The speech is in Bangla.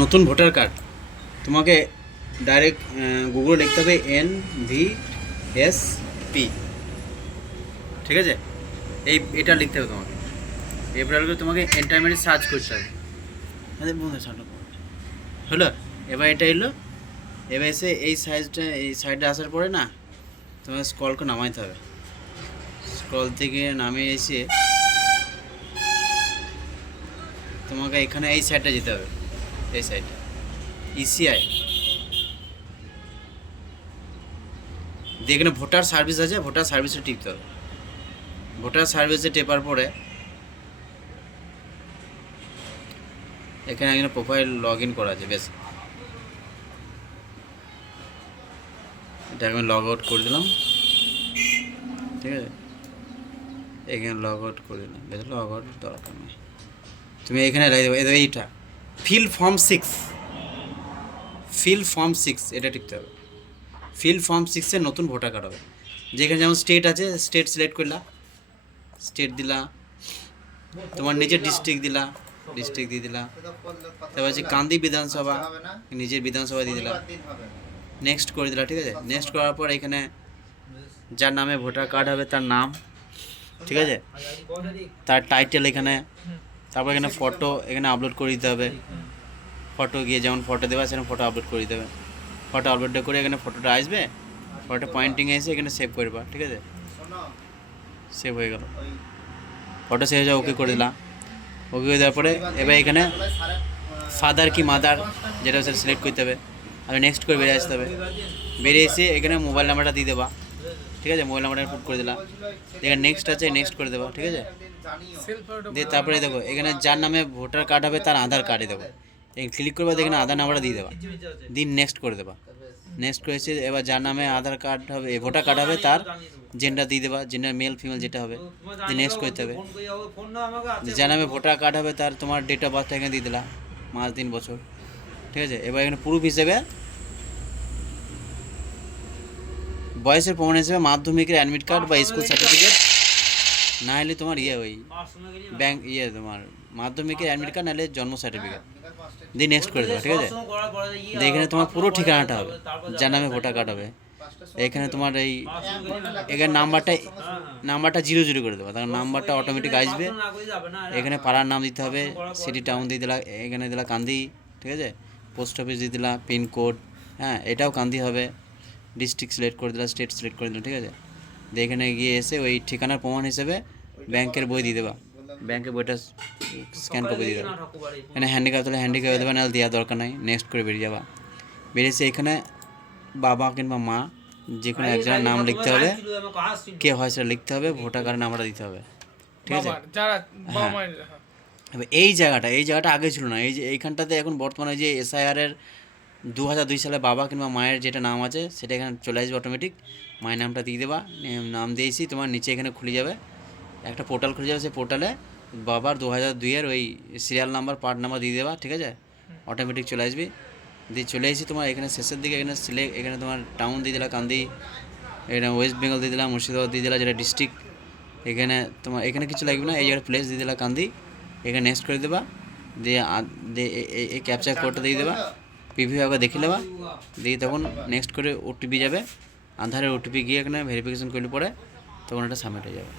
নতুন ভোটার কার্ড তোমাকে ডাইরেক্ট গুগলে লিখতে হবে NVSP, ঠিক আছে? এটা লিখতে হবে তোমাকে। এরপরে তোমাকে এন্টারমেন্ট সার্চ করতে হবে। হলো, এবার এটা এলো। এবার এসে এই সাইডে আসার পরে না তোমাকে স্ক্রলকে নামাইতে হবে। স্ক্রল থেকে নামিয়ে এসে তোমাকে এখানে এই সাইডটা যেতে হবে, এই সাইডটা ECI দিয়ে এখানে ভোটার সার্ভিস আছে, ভোটার সার্ভিসে টিপতে হবে। ভোটার সার্ভিসে টেপার পরে এখানে প্রোফাইল লগ ইন করা আছে। বেশ, এটা আমি লগ আউট করে দিলাম, ঠিক আছে? এখানে লগ আউট করে দিলাম, বেশ লগ আউট দরকার নেই। তুমি এখানে লাগিয়ে দেবে এইটা ফিল ফর্ম 6, ফিল ফর্ম 6 এটা টিপতে হবে। ফিল ফর্ম 6-এ নতুন ভোটার কার্ড হবে। যেখানে যেমন স্টেট আছে, স্টেট সিলেক্ট করলা, স্টেট দিলা, তোমার নিজের ডিস্ট্রিক্ট দিলা, ডিস্ট্রিক্ট দিয়ে দিলা। তারপর হচ্ছে কান্দি বিধানসভা, নিজের বিধানসভা দিয়ে দিলা, নেক্সট করে দিলা, ঠিক আছে? নেক্সট করার পর এখানে যার নামে ভোটার কার্ড হবে তার নাম, ঠিক আছে? তার টাইটেল এখানে, তারপর এখানে ফটো এখানে আপলোড করে দিতে হবে। ফটো গিয়ে যেমন ফটো দেওয়া সেরকম ফটো আপলোড করে দিতে হবে। ফটো আপলোড করে এখানে ফটোটা আসবে, ফটো পয়েন্টিংয়ে এসে এখানে সেভ করবা, ঠিক আছে? সেভ হয়ে গেল, ফটো সেভ হয়ে ওকে করে দিলাম। ওকে করে দেওয়ার পরে এবার এখানে ফাদার কি মাদার যেটা সেটা সিলেক্ট করতে হবে। আর নেক্সট করে বেরিয়ে আসতে হবে। বেরিয়ে এসে এখানে মোবাইল নাম্বারটা দিয়ে দেবা, ঠিক আছে? মোবাইল নাম্বারটা পুট করে দিলাম। এখানে নেক্সট আছে, নেক্সট করে দেবা, ঠিক আছে? দিয়ে তারপরে দেখো এখানে যার নামে ভোটার কার্ড হবে তার আধার কার্ডে দেবো। ক্লিক করবা, এখানে আধার নাম্বারটা দিয়ে দেবা, দিন নেক্সট করে দেবা। নেক্সট করেছে এবার যার নামে আধার কার্ড হবে, ভোটার কার্ড হবে তার জেন্ডার দিয়ে দেবা, জেন্ডার মেল ফিমেল যেটা হবে দিয়ে নেক্সট করতে হবে। যার নামে ভোটার কার্ড হবে তার তোমার ডেট অফ বার্থটা এখানে দিয়ে দিলা, মাস দিন বছর, ঠিক আছে? এবার এখানে প্রুফ হিসেবে বয়সের প্রমাণ হিসেবে মাধ্যমিকের অ্যাডমিট কার্ড বা স্কুল সার্টিফিকেট, না হলে তোমার ওই ব্যাংক তোমার মাধ্যমিকের অ্যাডমিট কার্ড, নাহলে জন্ম সার্টিফিকেট দিয়ে নেক্সট করে দেবা, ঠিক আছে? দিয়ে এখানে তোমার পুরো ঠিকানাটা হবে, যার নামে ভোটার কার্ড হবে। এখানে তোমার এখানে নাম্বারটা 00 করে দেবা, তখন নাম্বারটা অটোমেটিক আসবে। এখানে পাড়ার নাম দিতে হবে, সিটি টাউন দিয়ে দিলা, এখানে দিলা কান্দি, ঠিক আছে? পোস্ট অফিস দিয়ে দিলা, পিনকোড, হ্যাঁ এটাও কান্দি হবে। ডিস্ট্রিক্ট সিলেক্ট করে দিলা, স্টেট সিলেক্ট করে দিলা, ঠিক আছে? দিয়ে এখানে গিয়ে এসে ওই ঠিকানার প্রমাণ হিসেবে ব্যাংকের বই দিয়ে দেবা, ব্যাংকের বইটা স্ক্যান কপি দিয়ে দেবা। এখানে হ্যান্ডিক্যাপ তাহলে হ্যান্ডিক্যাপ দেবে, নাহলে দেওয়ার দরকার নাই। নেক্সট করে বেরিয়ে যাবা। বেরিয়েছে এখানে বাবা কিংবা মা যে কোনো একজনের নাম লিখতে হবে, কে হয় সেটা লিখতে হবে, ভোটার কার্ড নাম্বারটা দিতে হবে, ঠিক আছে? হ্যাঁ, এই জায়গাটা আগে ছিল না। এই যে এইখানটাতে এখন বর্তমানে যে SIR-এর 2002 সালে বাবা কিংবা মায়ের যেটা নাম আছে সেটা এখানে চলে আসবে অটোমেটিক। মায়ের নামটা দিয়ে দেবা, নাম দিয়েছি, তোমার নিচে এখানে খুলে যাবে একটা পোর্টাল, খুলে যাবে। সেই পোর্টালে বাবার 2002-এর ওই সিরিয়াল নাম্বার, পার্ট নাম্বার দিয়ে দেবা, ঠিক আছে? অটোমেটিক চলে আসবে। দিয়ে চলে এসেছি তোমার এখানে শেষের দিকে, এখানে তোমার টাউন দিয়ে দিলা কান্দি, এখানে ওয়েস্ট বেঙ্গল দিয়ে দিলাম, মুর্শিদাবাদ দিয়ে দিলা যেটা ডিস্ট্রিক্ট। এখানে তোমার এখানে কিছু লাগবে না, এই জায়গায় প্লেস দিয়ে দিলা কান্দি, এখানে নেক্সট করে দেবা। দিয়ে এই ক্যাপচার কোডটা দিয়ে দেবা, পিভি আগে দেখে নেবা। দিয়ে তখন নেক্সট করে OTP যাবে, আধারের OTP গিয়ে এখানে ভেরিফিকেশন করলে পরে তখন এটা সাবমিট হয়ে যাবে।